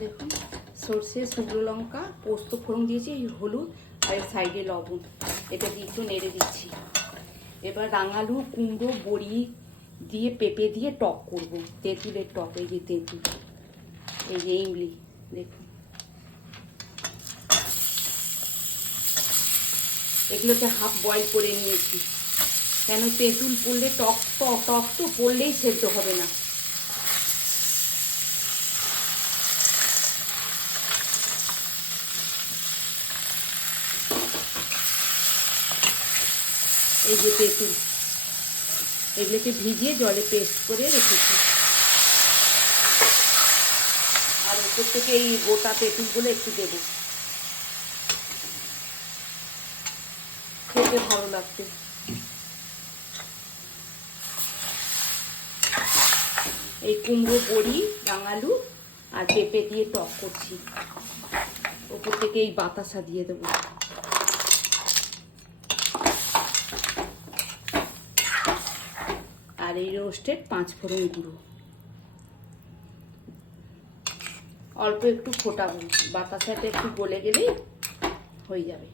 দেখুন সর্ষে, শুকনো লঙ্কা, পোস্ত ফোড়ন দিয়েছি, হলুদ আর সাইডে লবণ, এটা দিয়ে একটু নেড়ে দিচ্ছি। এবার রাঙালু, কুমড়ো, বড়ি দিয়ে পেঁপে দিয়ে টক করব, তেঁতুলের টক। এই যে তেঁতুল, এই যে ইমলি, দেখুন এগুলোকে হাফ বয়েল করে নিয়েছি, কেন তেঁতুল পড়লে টক তো পড়লেই সেদ্ধ হবে না। এই যে তেঁতুল, এগুলোকে ভিজিয়ে জলে পেস্ট করে রেখেছি, আর উপর থেকে এই গোটা তেঁতুলগুলো একটু দেবো, খেতে ভালো লাগবে। এই কুমড়ো, বড়ি, রাঙালু আর পেঁপে দিয়ে টক করছি, উপর থেকে এই বাতাসা দিয়ে দেবো। আর এই রোস্টেড 5 ফোড়ন গুঁড়ো অল্প একটু ফোটাবো, বাতাসাটা একটু গলে গেলেই হয়ে যাবে।